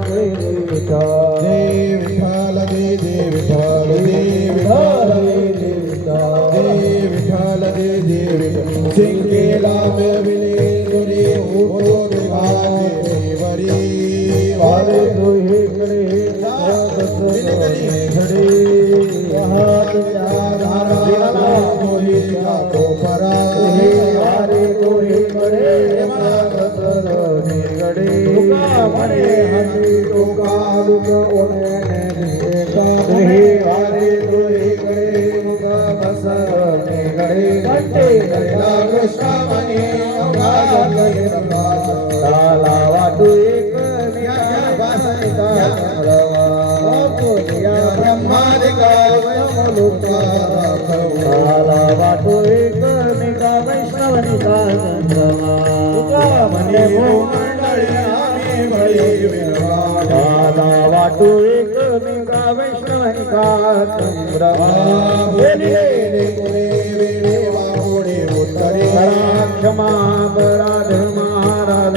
जय विठ्ठल जय विठ्ठल जय जय विठ्ठल जय विठ्ठल जय जय विठ्ठल सिंगेला मिळविले तुरी उठो देवाचे वरी वारे तुही कडे घडे हात धारा मोही काको परा वारे तुही कडे घडे मरे हरी टोका लुक ओने वारे तुही कडे मुख बसने घडे घंटे कृष्ण मने काला वाटू एक काला वाटू एक निका वैष्णवनिका मने मंडळी आम्ही भळी काला वाटू एक निका वैष्णवनिका क्षमा पराध महाराज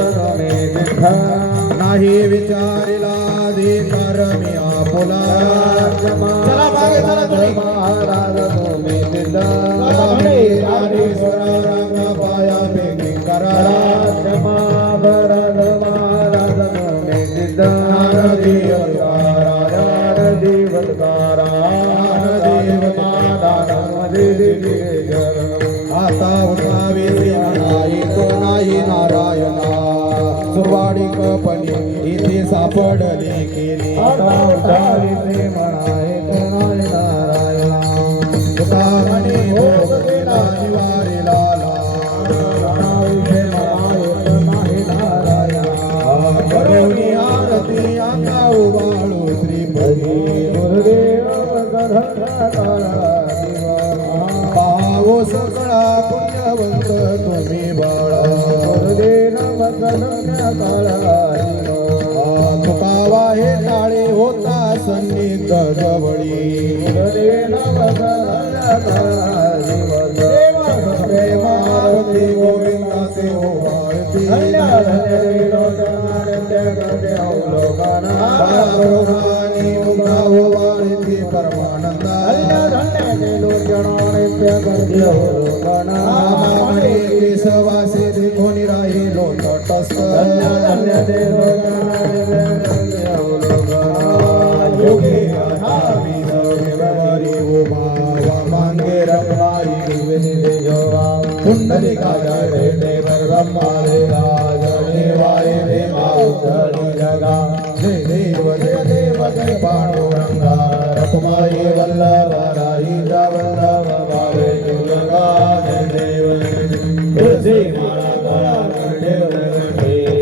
नाही विचारिला अधिकार मी आपुला चला मागे चला तुम्ही महाराज पाया बेगी करा क्षमा पराध महाराज देवलकारा आता उठावे नाही तो नाही नारायणा सुरवाडी कपणी इथे सापडले केली आता उठावे म्हणाय तो नाही नारायणा म्हणे भोगलेला निवारे लाला करोनी आरती आता उवाळू श्रीपती गुरुदेव पाहो सगळा पुण्यवंत तुम्ही बाळा तुकावा हे टाळे होता सन्निध जवळी प्रेमारती गोविंदाचे ओवाळती ओवाळती परमानंदा केशवासे देखोनी राहिलो तटस्थ योगे अनावी सविवरी उभावा मांगे रंगारी कुंडलिका जय देव ब्रह्मारे राजने वारे देवा उद्धरी जगा जय देव जय देव जय पांडुरंगा रखमाई वल्लभ राई वल्लभ भावे तुलगा जय देव तुलसी माला गळा देव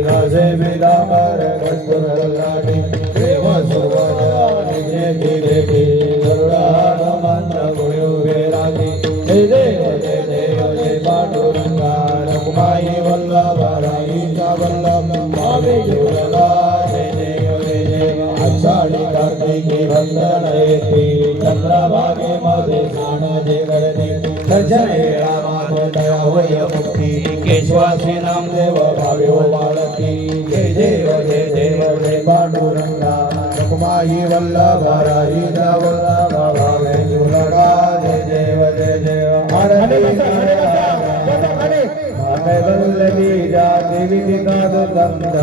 गाजे विदांबर गणपत लाटी देव सुभद्रा निजे देखी गरुडा मंत्र गुरु वेराती जय देव जय पांडुरंगा रखमाई वल्लभ राई वल्लभ भावे तुलगा जय देव आषाढी कार्तिकी वंदन येती चंद्रभागे मध्ये स्नान जे करते दर्शने रामादया वय मुक्ती केशवासी नामदेव भावे वाळती जय देव जय पांडुरंगा रखमाई वल्लभ राई वल्लभ भावे तुलगा जय देव वल्लभी जाती विधिकाद बंध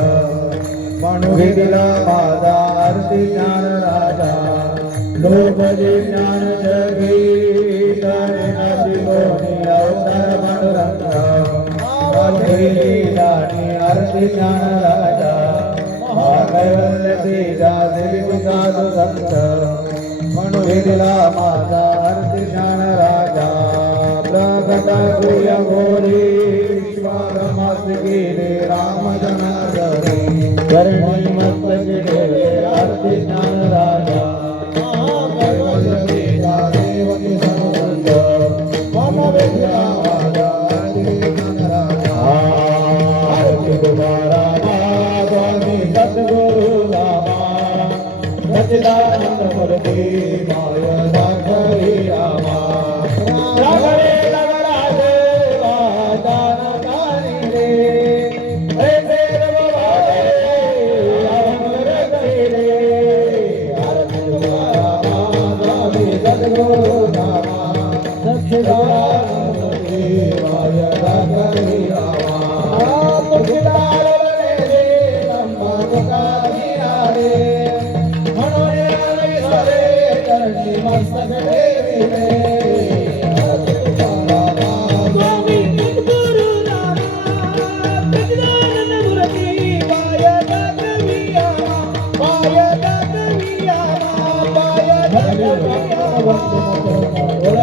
मनुविदिला माता आरती ज्ञान राजा लोक ज्ञान जगी अवतार पांडुरंगा आरती ज्ञान राजा महाकैवल्यती जाती विधिकाद संत मनुविदिला माता आरती ज्ञान राजा प्रकट भूय घोरी राम जनार्दनी करणी मस्तकी देवे आरती ज्ञान राजा देवती सर्वसंत मम विद्या आरती ज्ञान राजा आरती तुम्हारा स्वामी सद्गुरु रामा सच्चिदानंद मूर्ति माया सागरी रामा बोला